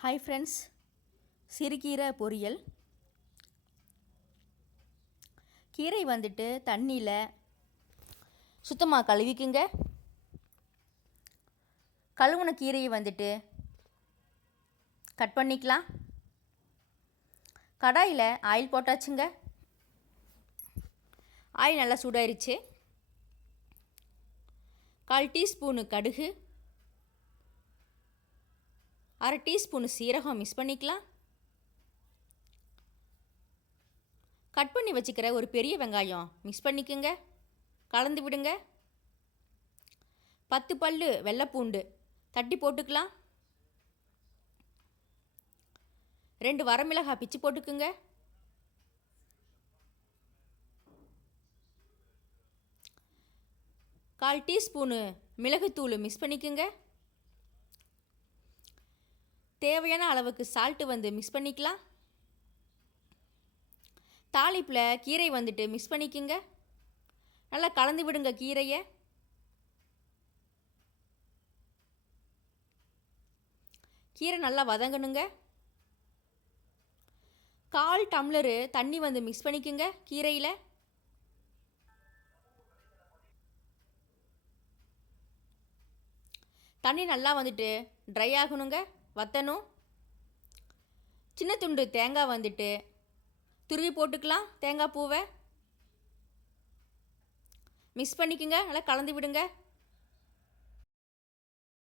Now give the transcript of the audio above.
Hi friends, சிறுகீரை பொரியல். கீரை வந்துட்டு தண்ணியில் சுத்தமாக கழுவிக்குங்க. கழுவுன கீரையை வந்துட்டு கட் பண்ணிக்கலாம். கடாயில் ஆயில் போட்டாச்சுங்க. ஆயில் நல்லா சூடாயிருச்சு. 1/4 டீஸ்பூனு கடுகு, 1/2 டீஸ்பூனு சீரகம் மிக்ஸ் பண்ணிக்கலாம். கட் பண்ணி வச்சுக்கிற ஒரு பெரிய வெங்காயம் மிக்ஸ் பண்ணிக்கோங்க. கலந்து விடுங்க. 10 பல்லு வெள்ளைப்பூண்டு தட்டி போட்டுக்கலாம். 2 வரமிளகாய் பிச்சு போட்டுக்குங்க. கால் டீஸ்பூனு மிளகுத்தூள் மிக்ஸ் பண்ணிக்கோங்க. தேவையான அளவுக்கு சால்ட்டு மிக்ஸ் பண்ணிக்கலாம். தாளிப்பில் கீரை மிக்ஸ் பண்ணிக்கோங்க. நல்லா கலந்து விடுங்க கீரையை. கீரை நல்லா வதங்கணுங்க. 1/4 டம்ளரு தண்ணி மிக்ஸ் பண்ணிக்கோங்க கீரையில். தண்ணி நல்லா ட்ரை ஆகணுங்க, வற்றணும். சின்ன துண்டு தேங்காய் துருவி போட்டுக்கலாம். தேங்காய் பூவை மிக்ஸ் பண்ணிக்கோங்க. நல்லா கலந்து விடுங்க.